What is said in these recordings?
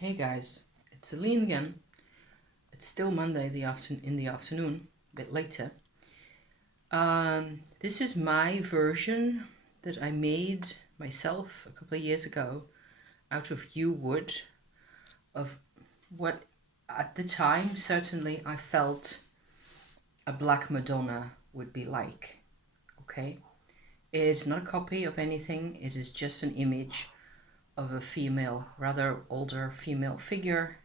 Hey guys, it's Celine again. It's still Monday in the afternoon, a bit later. This is my version that I made myself a couple of years ago out of yew wood of what at the time certainly I felt a black Madonna would be like. Okay? It's not a copy of anything, it is just an image of a female, rather older female figure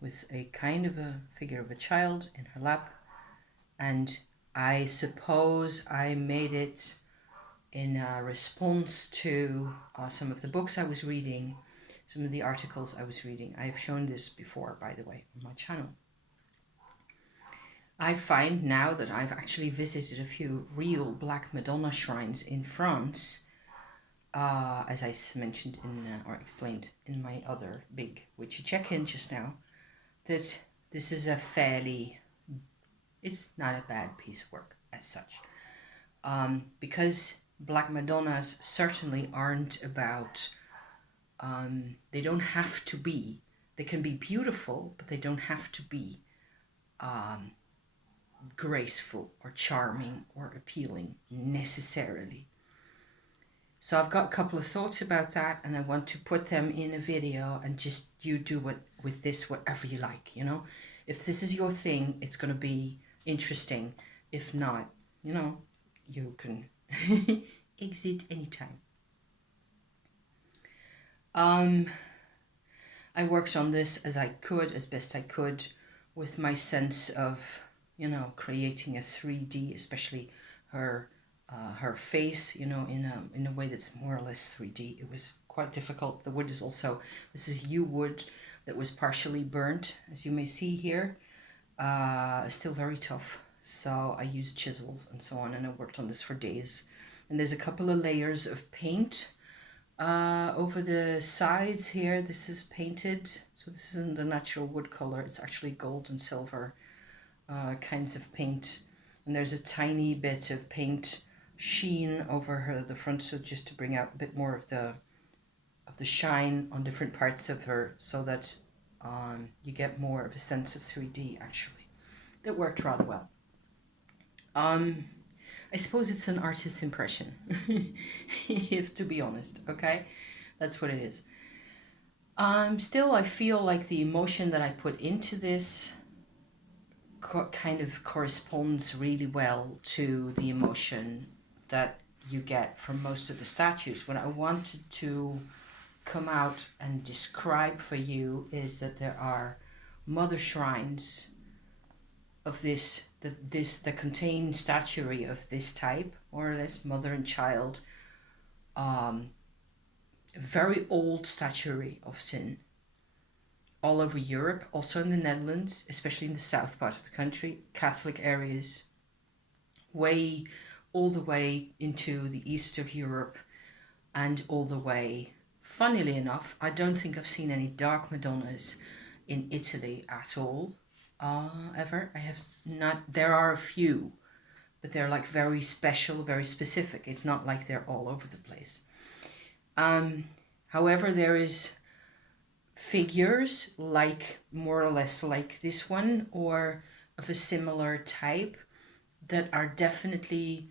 with a kind of a figure of a child in her lap. And I suppose I made it in response to some of the books I was reading, some of the articles I was reading. I have shown this before, by the way, on my channel. I find now that I've actually visited a few real Black Madonna shrines in France, as I mentioned or explained in my other big witchy check-in just now, that this is it's not a bad piece of work as such. Because Black Madonnas certainly aren't about, they don't have to be, they can be beautiful, but they don't have to be graceful or charming or appealing necessarily. So I've got a couple of thoughts about that, and I want to put them in a video, and just you do with this whatever you like, you know. If this is your thing, it's going to be interesting. If not, you can exit anytime. I worked on this as best I could, with my sense of, creating a 3D, especially her face, in a way that's more or less 3D. It was quite difficult. The wood is also, this is yew wood that was partially burnt, as you may see here. Still very tough. So I used chisels and so on, and I worked on this for days. And there's a couple of layers of paint over the sides here. This is painted, so this isn't the natural wood color. It's actually gold and silver kinds of paint. And there's a tiny bit of paint sheen over the front, so just to bring out a bit more of the shine on different parts of her, so that you get more of a sense of 3D actually. That worked rather well. I suppose it's an artist's impression, if to be honest, okay? That's what it is. Still, I feel like the emotion that I put into this kind of corresponds really well to the emotion that you get from most of the statues. What I wanted to come out and describe for you is that there are mother shrines of that contain statuary of this type, more or less mother and child, very old statuary often, all over Europe, also in the Netherlands, especially in the south part of the country, Catholic areas, all the way into the east of Europe, and all the way, funnily enough, I don't think I've seen any dark Madonnas in Italy at all. Ever. I have not. There are a few, but they're like very special, very specific. It's not like they're all over the place. However, there is figures like, more or less like this one, or of a similar type, that are definitely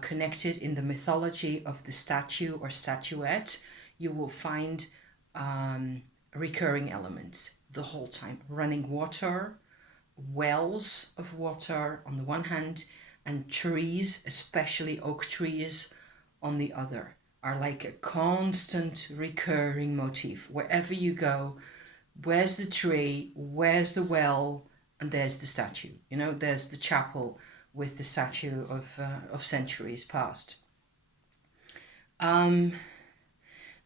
connected in the mythology of the statue or statuette. You will find recurring elements the whole time. Running water, wells of water on the one hand, and trees, especially oak trees, on the other, are like a constant recurring motif. Wherever you go, where's the tree, where's the well, and there's the statue. There's the chapel with the statue of centuries past.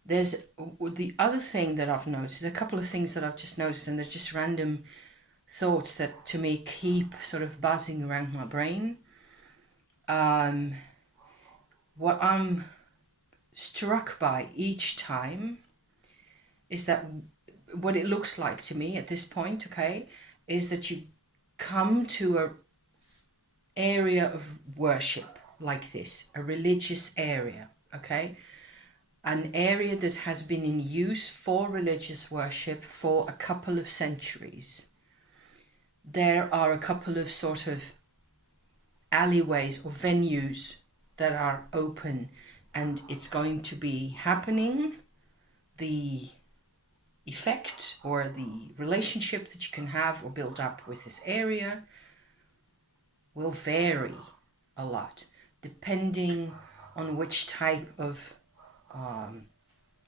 There's the other thing that I've noticed, a couple of things that I've just noticed, and they're just random thoughts that to me keep sort of buzzing around my brain. What I'm struck by each time is that what it looks like to me at this point, okay, is that you come to a area of worship like this, a religious area, okay? an area that has been in use for religious worship for a couple of centuries. There are a couple of sort of alleyways or venues that are open, and it's going to be happening. The effect or the relationship that you can have or build up with this area will vary a lot depending on which type of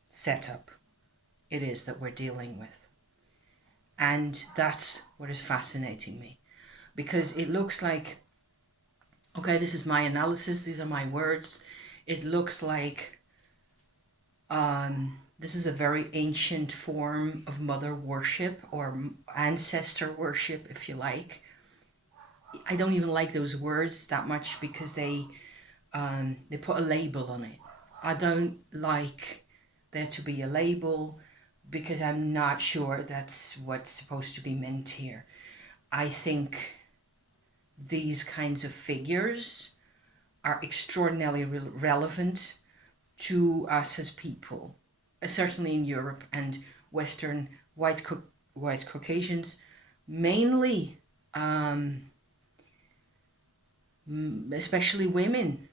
setup it is that we're dealing with. And that's what is fascinating me, because it looks like, okay, this is my analysis, these are my words. It looks like this is a very ancient form of mother worship or ancestor worship, if you like. I don't even like those words that much because they put a label on it. I don't like there to be a label because I'm not sure that's what's supposed to be meant here. I think these kinds of figures are extraordinarily relevant to us as people, certainly in Europe and Western white Caucasians, mainly, especially women.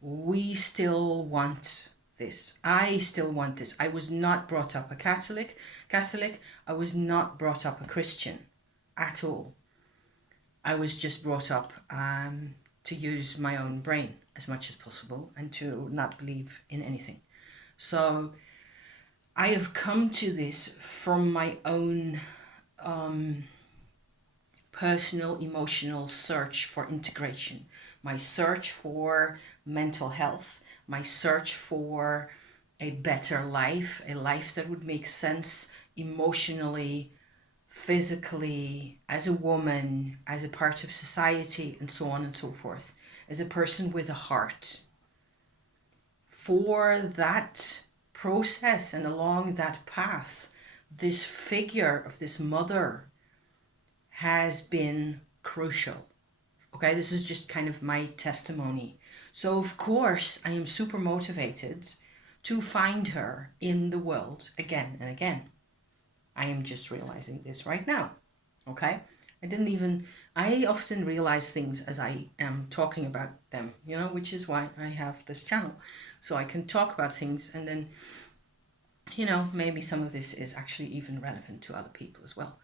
We still want this. I still want this. I was not brought up a Catholic. I was not brought up a Christian at all. I was just brought up to use my own brain as much as possible and to not believe in anything. So I have come to this from my own personal emotional search for integration, my search for mental health, my search for a better life, a life that would make sense emotionally, physically, as a woman, as a part of society, and so on and so forth, as a person with a heart. For that process and along that path, this figure of this mother has been crucial. Okay, this is just kind of my testimony. So of course I am super motivated to find her in the world again and again. I am just realizing this right now. Okay, I often realize things as I am talking about them, which is why I have this channel. So I can talk about things and then, maybe some of this is actually even relevant to other people as well.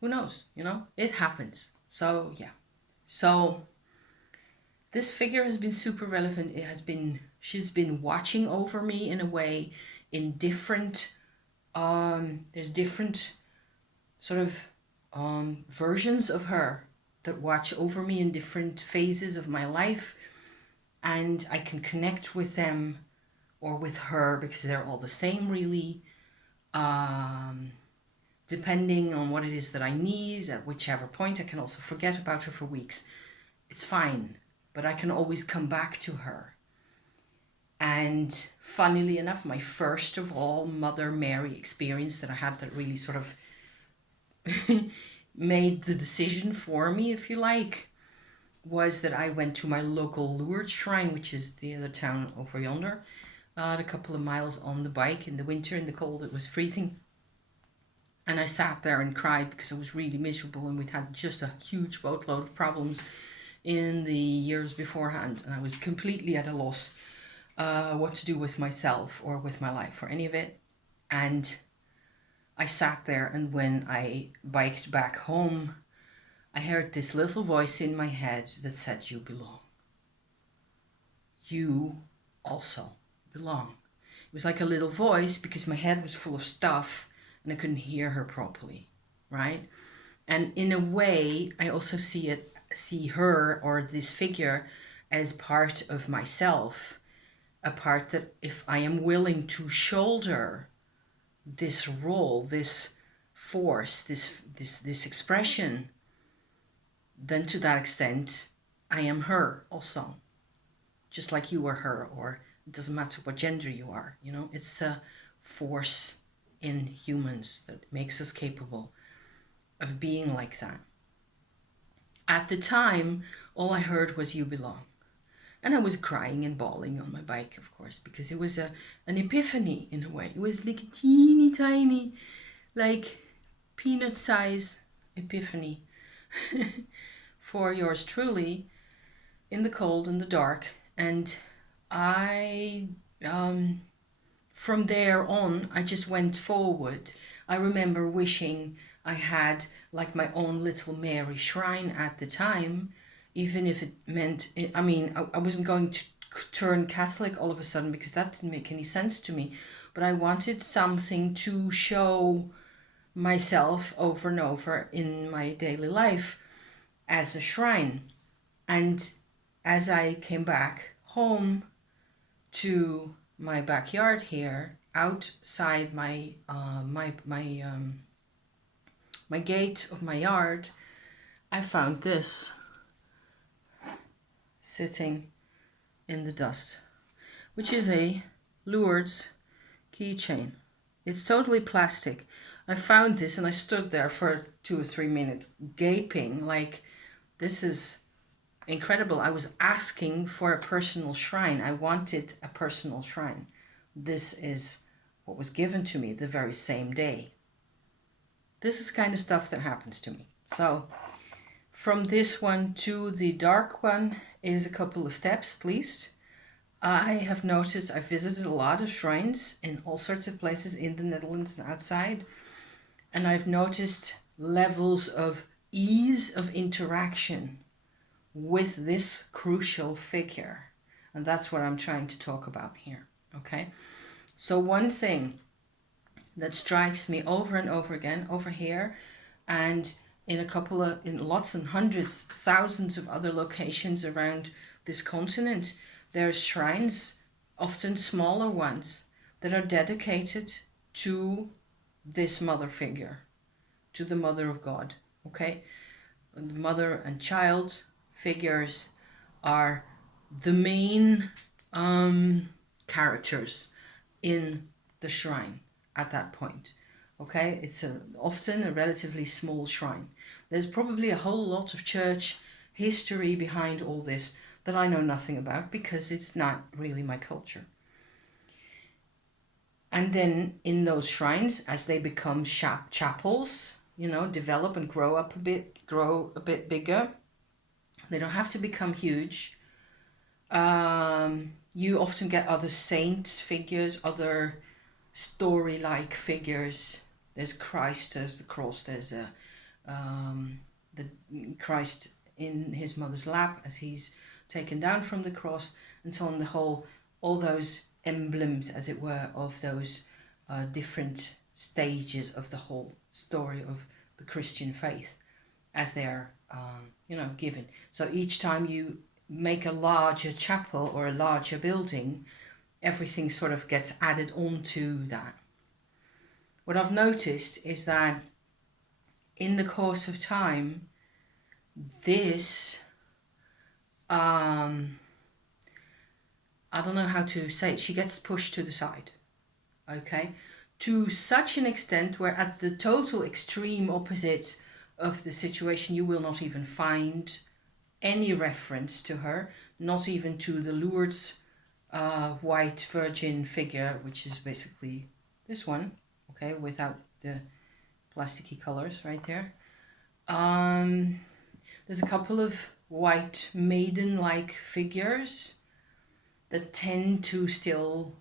Who knows, it happens. So yeah. So this figure has been super relevant. She's been watching over me in a way in different, there's different sort of versions of her that watch over me in different phases of my life. And I can connect with them or with her because they're all the same really. Depending on what it is that I need at whichever point. I can also forget about her for weeks. It's fine, but I can always come back to her. And funnily enough, my first of all Mother Mary experience that I had that really sort of made the decision for me, if you like, was that I went to my local Lourdes shrine, which is the other town over yonder, a couple of miles on the bike in the winter, in the cold. It was freezing. And I sat there and cried because I was really miserable, and we'd had just a huge boatload of problems in the years beforehand, and I was completely at a loss what to do with myself or with my life or any of it. And I sat there, and when I biked back home, I heard this little voice in my head that said, "You belong. You also belong." It was like a little voice because my head was full of stuff and I couldn't hear her properly, right? And in a way, I also see her or this figure as part of myself, a part that if I am willing to shoulder this role, this force, this expression, then to that extent, I am her also, just like you are her, or it doesn't matter what gender you are, it's a force in humans that makes us capable of being like that. At the time, all I heard was "you belong." And I was crying and bawling on my bike, of course, because it was an epiphany in a way. It was like a teeny tiny, like peanut size epiphany for yours truly in the cold and the dark. And I, from there on, I just went forward. I remember wishing I had like my own little Mary shrine at the time, even if it meant, I mean, I wasn't going to turn Catholic all of a sudden because that didn't make any sense to me. But I wanted something to show myself over and over in my daily life as a shrine. And as I came back home to my backyard here, outside my gate of my yard, I found this sitting in the dust, which is a Lourdes keychain. It's totally plastic. I found this and I stood there for 2 or 3 minutes gaping like, this is incredible. I was asking for a personal shrine. I wanted a personal shrine. This is what was given to me the very same day. This is kind of stuff that happens to me. So from this one to the dark one is a couple of steps at least. I have noticed I've visited a lot of shrines in all sorts of places in the Netherlands and outside, and I've noticed levels of ease of interaction with this crucial figure, and that's what I'm trying to talk about here. Okay, so one thing that strikes me over and over again over here, and in lots and hundreds, thousands of other locations around this continent, there's shrines, often smaller ones, that are dedicated to this mother figure, to the Mother of God. Okay, the mother and child figures are the main characters in the shrine at that point. Okay, it's often a relatively small shrine. There's probably a whole lot of church history behind all this that I know nothing about because it's not really my culture. And then in those shrines, as they become chapels, develop and grow a bit bigger. They don't have to become huge. You often get other saints figures, other story-like figures. There's Christ, there's the cross, there's the Christ in his mother's lap as he's taken down from the cross, and so on. All those emblems, as it were, of those different stages of the whole story of the Christian faith, as they are, given. So each time you make a larger chapel or a larger building, everything sort of gets added onto that. What I've noticed is that in the course of time, this, I don't know how to say it, she gets pushed to the side, okay? To such an extent where at the total extreme opposite of the situation, you will not even find any reference to her, not even to the Lourdes white virgin figure, which is basically this one, okay, without the plasticky colors right there. There's a couple of white maiden-like figures that tend to still,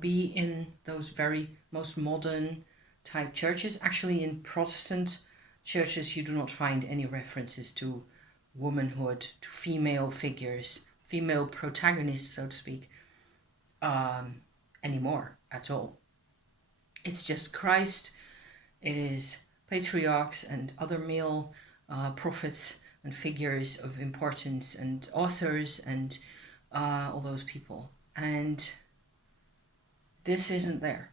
be in those very most modern type churches. Actually, in Protestant churches, you do not find any references to womanhood, to female figures, female protagonists, so to speak, anymore at all. It's just Christ. It is patriarchs and other male prophets and figures of importance and authors and all those people. And this isn't there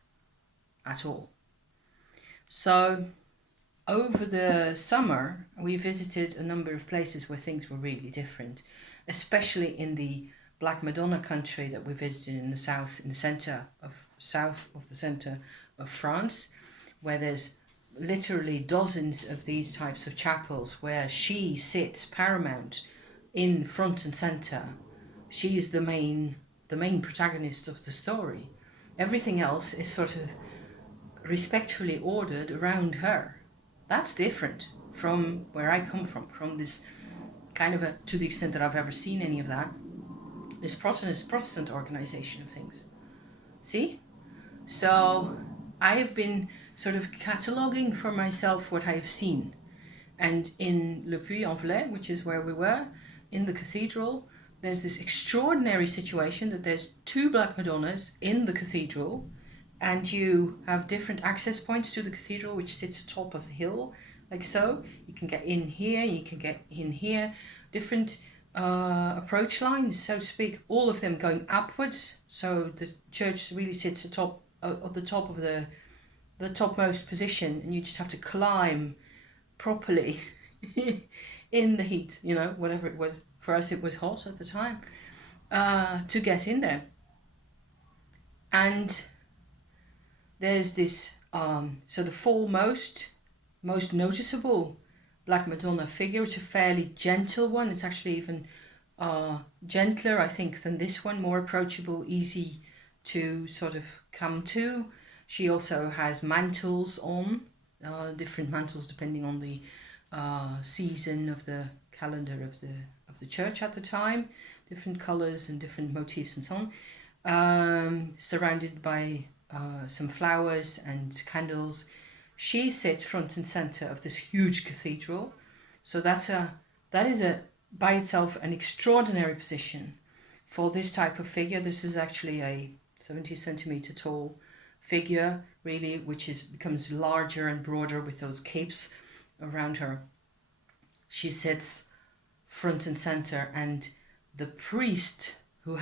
at all. So over the summer, we visited a number of places where things were really different, especially in the Black Madonna country that we visited in the south of the center of France, where there's literally dozens of these types of chapels where she sits paramount in front and center. she is the main protagonist of the story. Everything else is sort of respectfully ordered around her. That's different from where I come from this kind of to the extent that I've ever seen any of that, this Protestant organization of things. See? So I have been sort of cataloguing for myself what I have seen. And in Le Puy-en-Velay, which is where we were, in the cathedral, there's this extraordinary situation that there's 2 Black Madonnas in the cathedral, and you have different access points to the cathedral, which sits atop of the hill, like so. You can get in here, you can get in here, different approach lines, so to speak, all of them going upwards. So the church really sits atop at the top of the topmost position, and you just have to climb properly in the heat, you know, whatever it was. For us, it was hot at the time, to get in there. And there's this, so the foremost, most noticeable Black Madonna figure, it's a fairly gentle one. It's actually even gentler, I think, than this one, more approachable, easy to sort of come to. She also has mantles on, different mantles depending on the season of the calendar of the church at the time, different colours and different motifs and so on, surrounded by some flowers and candles. She sits front and centre of this huge cathedral, so that is by itself an extraordinary position for this type of figure. This is actually a 70 centimetre tall figure, really, which becomes larger and broader with those capes around her. She sits front and center, and the priest who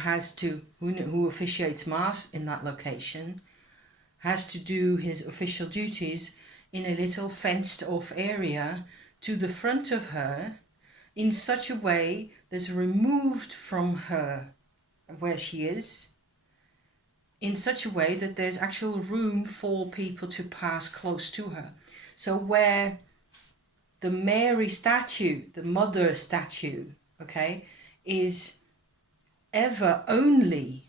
officiates mass in that location has to do his official duties in a little fenced off area to the front of her, in such a way that's removed from her where she is, in such a way that there's actual room for people to pass close to her. So where the Mary statue, the mother statue, okay, is ever only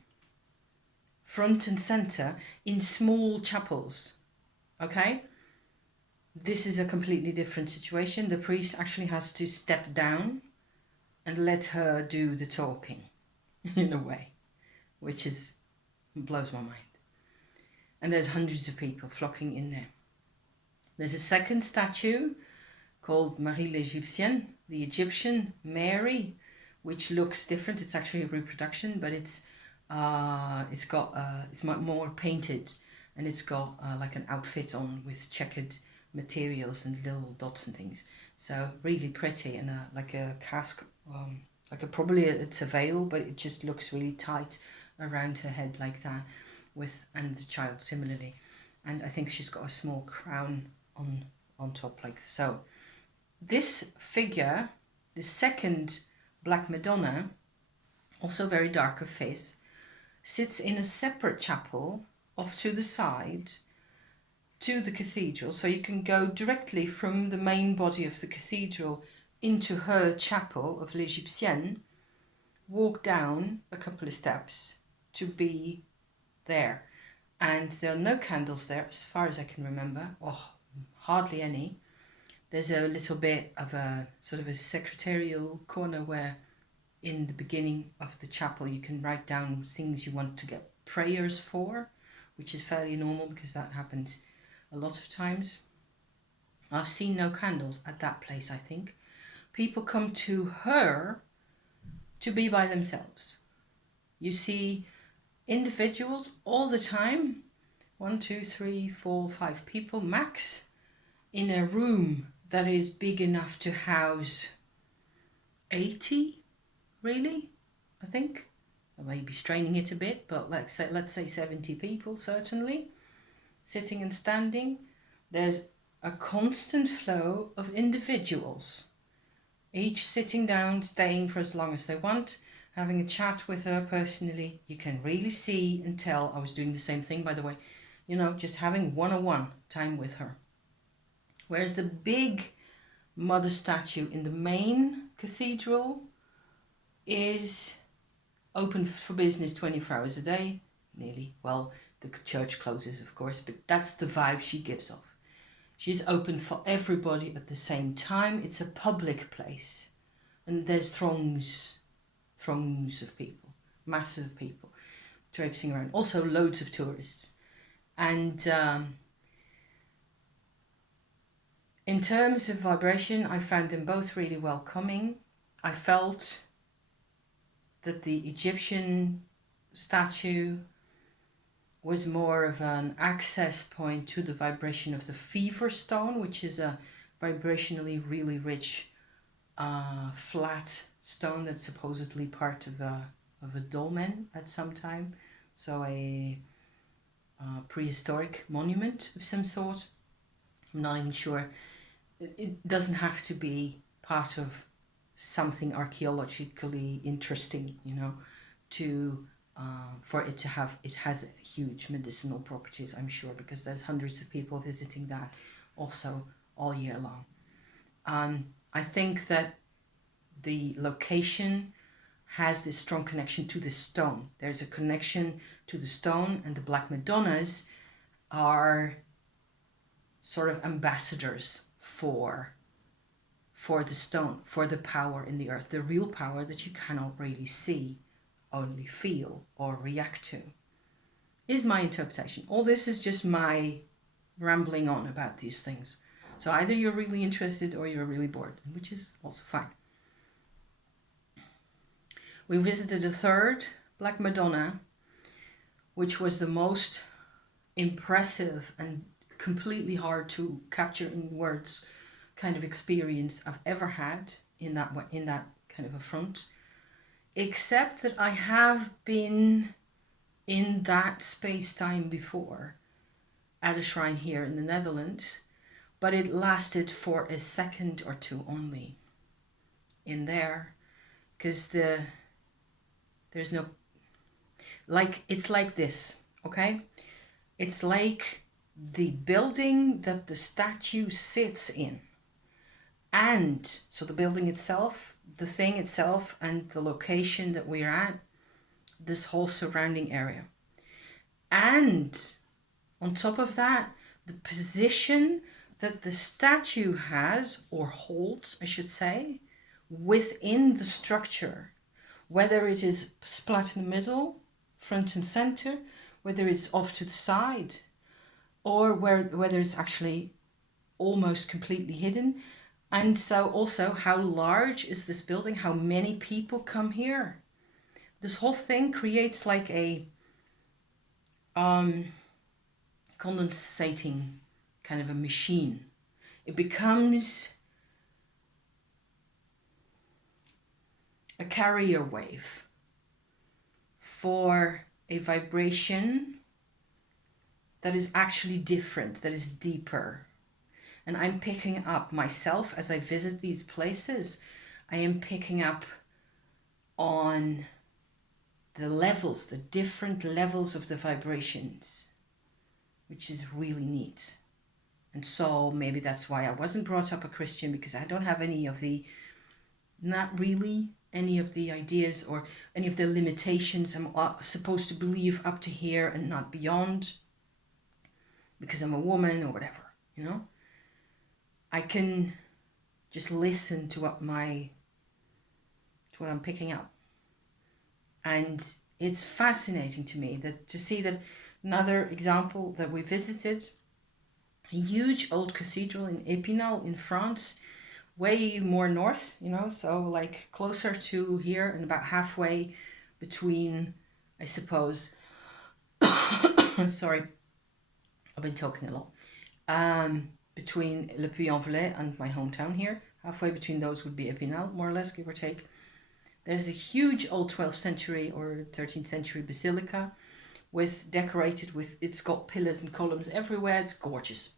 front and center in small chapels, okay? This is a completely different situation. The priest actually has to step down and let her do the talking, in a way, which blows my mind. And there's hundreds of people flocking in there. There's a second statue called Marie l'Égyptienne, the Egyptian Mary, which looks different. It's actually a reproduction, but it's more painted, and it's got like an outfit on with checkered materials and little dots and things. So really pretty, and like a casque, probably it's a veil, but it just looks really tight around her head like that, and the child similarly, and I think she's got a small crown on top like so. This figure, the second Black Madonna, also very dark of face, sits in a separate chapel off to the side to the cathedral, so you can go directly from the main body of the cathedral into her chapel of l'Égyptienne, walk down a couple of steps to be there. And there are no candles there as far as I can remember, or hardly any. There's a little bit of a sort of a secretarial corner where in the beginning of the chapel you can write down things you want to get prayers for, which is fairly normal because that happens a lot of times. I've seen no candles at that place, I think. People come to her to be by themselves. You see individuals all the time, 1, 2, 3, 4, 5 people max, in a room that is big enough to house 80, really, I think. I may be straining it a bit, but let's say 70 people, certainly, sitting and standing. There's a constant flow of individuals, each sitting down, staying for as long as they want, having a chat with her personally. You can really see and tell. I was doing the same thing, by the way, just having one-on-one time with her. Whereas the big mother statue in the main cathedral is open for business 24 hours a day, nearly. Well, the church closes, of course, but that's the vibe she gives off. She's open for everybody at the same time. It's a public place, and there's throngs of people, massive people traipsing around. Also, loads of tourists. And in terms of vibration, I found them both really welcoming. I felt that the Egyptian statue was more of an access point to the vibration of the fever stone, which is a vibrationally really rich flat stone that's supposedly part of a dolmen at some time. So a prehistoric monument of some sort. I'm not even sure. It doesn't have to be part of something archaeologically interesting, you know, to for it to have, it has huge medicinal properties, I'm sure, because there's hundreds of people visiting that also all year long. I think that the location has this strong connection to the stone. There's a connection to the stone, and the Black Madonnas are sort of ambassadors for the stone, for the power in the earth, the real power that you cannot really see, only feel or react to, is my interpretation. All this is just my rambling on about these things. So either you're really interested or you're really bored, which is also fine. We visited a third Black Madonna, which was the most impressive and completely hard to capture in words kind of experience I've ever had in that kind of a front, except that I have been in that space-time before at a shrine here in the Netherlands, but it lasted for a second or two only in there, because there's no, like, it's like this, okay? It's like the building that the statue sits in, and so the building itself, the thing itself, and the location that we're at, this whole surrounding area. And on top of that, the position that the statue has, or holds, I should say, within the structure, whether it is splat in the middle, front and center, whether it's off to the side, or whether it's actually almost completely hidden. And so also, how large is this building? How many people come here? This whole thing creates like a condensating kind of a machine. It becomes a carrier wave for a vibration that is actually different, that is deeper. And I'm picking up myself as I visit these places. I am picking up on the levels, the different levels of the vibrations, which is really neat. And so maybe that's why I wasn't brought up a Christian, because I don't have any of the, not really any of the ideas or any of the limitations I'm supposed to believe up to here and not beyond, because I'm a woman or whatever, you know. I can just listen to what I'm picking up. And it's fascinating to me that to see that another example that we visited, a huge old cathedral in Épinal in France, way more north, you know, so like closer to here and about halfway between, I suppose, sorry, I've been talking a lot, between Le Puy-en-Velay and my hometown here. Halfway between those would be Épinal, more or less, give or take. There's a huge old 12th century or 13th century basilica decorated with, it's got pillars and columns everywhere. It's gorgeous.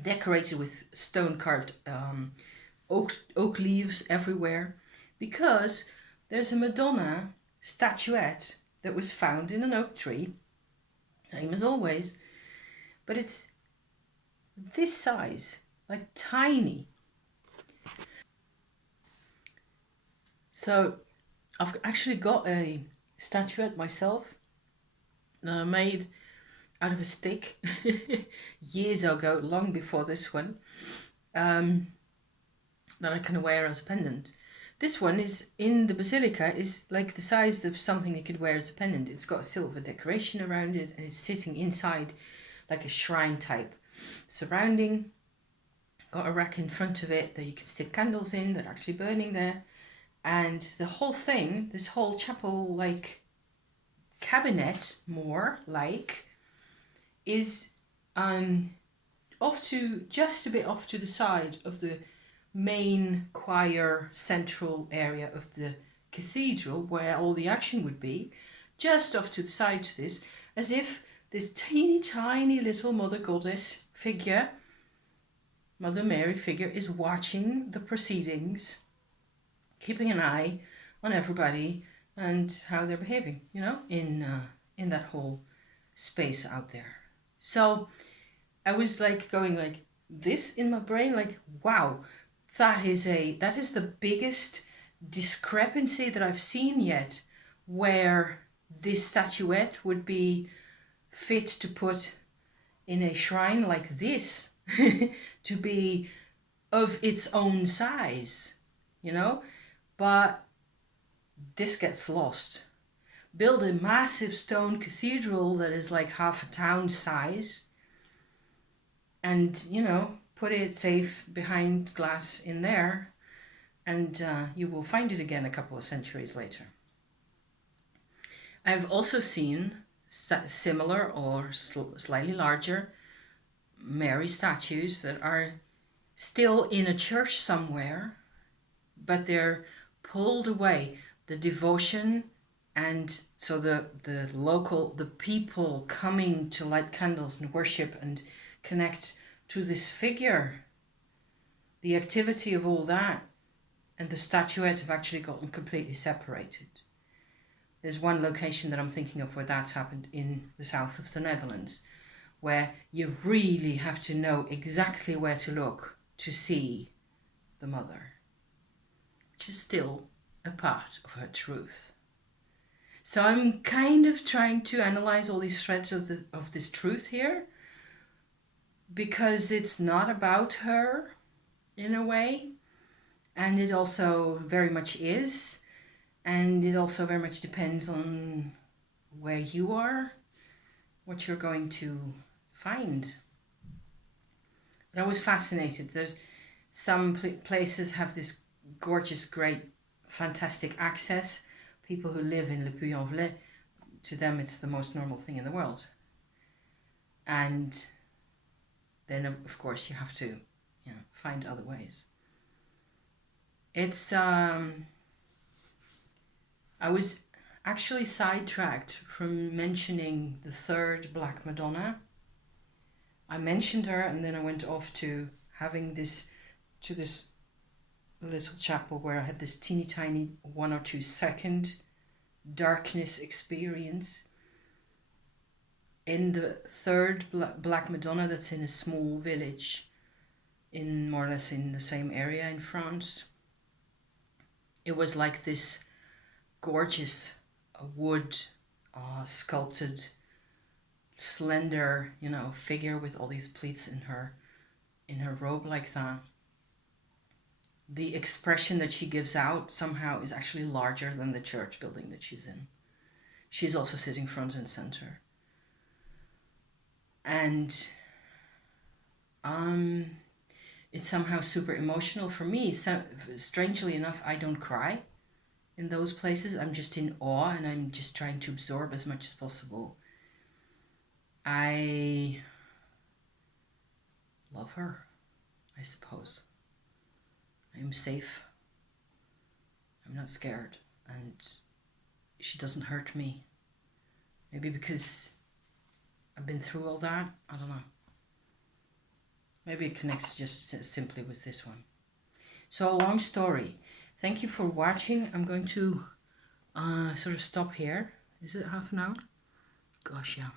Decorated with stone carved oak leaves everywhere, because there's a Madonna statuette that was found in an oak tree, same as always, but it's this size, like tiny. So I've actually got a statuette myself that I made out of a stick years ago, long before this one, that I can wear as a pendant. This one is in the basilica, is like the size of something you could wear as a pendant. It's got a silver decoration around it, and it's sitting inside like a shrine type surrounding. Got a rack in front of it that you can stick candles in that are actually burning there. And the whole thing, this whole chapel like cabinet, more like, is off to just a bit off to the side of the main choir central area of the cathedral, where all the action would be, just off to the side to this, as if this teeny tiny little Mother Goddess figure, Mother Mary figure, is watching the proceedings, keeping an eye on everybody and how they're behaving, you know, in that whole space out there. So I was like going like this in my brain, like, wow, that is the biggest discrepancy that I've seen yet, where this statuette would be fit to put in a shrine like this to be of its own size, you know, but this gets lost. Build a massive stone cathedral that is like half a town size, and, you know, put it safe behind glass in there, and you will find it again a couple of centuries later. I've also seen similar or slightly larger Mary statues that are still in a church somewhere, but they're pulled away. The devotion, and so the people coming to light candles and worship and connect to this figure, the activity of all that and the statuette have actually gotten completely separated. There's one location that I'm thinking of where that's happened in the south of the Netherlands, where you really have to know exactly where to look to see the mother, which is still a part of her truth. So I'm kind of trying to analyze all these threads of this truth here, because it's not about her in a way, and it also very much is, and it also very much depends on where you are, what you're going to find. But I was fascinated that some places have this gorgeous, great, fantastic access. People who live in Le Puy-en-Velay, to them it's the most normal thing in the world. And then of course you have to, you know, find other ways. It's I was actually sidetracked from mentioning the third Black Madonna. I mentioned her, and then I went off to having this little chapel where I had this teeny tiny 1 or 2 second darkness experience. In the third Black Madonna, that's in a small village in more or less in the same area in France, it was like this gorgeous wood sculpted slender, you know, figure with all these pleats in her robe like that. The expression that she gives out somehow is actually larger than the church building that she's in. She's also sitting front and center. And it's somehow super emotional for me. So, strangely enough, I don't cry in those places. I'm just in awe, and I'm just trying to absorb as much as possible. I love her, I suppose. I'm safe. I'm not scared, and she doesn't hurt me. Maybe because I've been through all that. I don't know. Maybe it connects just simply with this one. So, a long story. Thank you for watching. I'm going to sort of stop here. Is it half an hour? Gosh, yeah.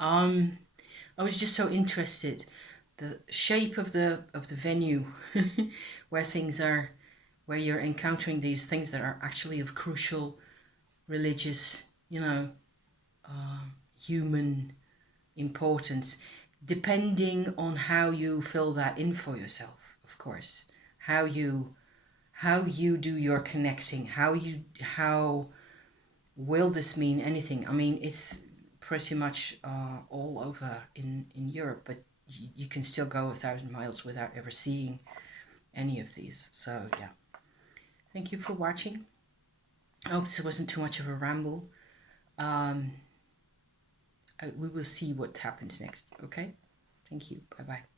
I was just so interested. The shape of the venue where things are where you're encountering these things that are actually of crucial religious, human importance, depending on how you fill that in for yourself, of course. How you do your connecting, how will this mean anything? I mean, it's pretty much all over in Europe, but you can still go 1,000 miles without ever seeing any of these. So yeah, thank you for watching. I hope this wasn't too much of a ramble. We will see what happens next. Okay, thank you. Bye bye.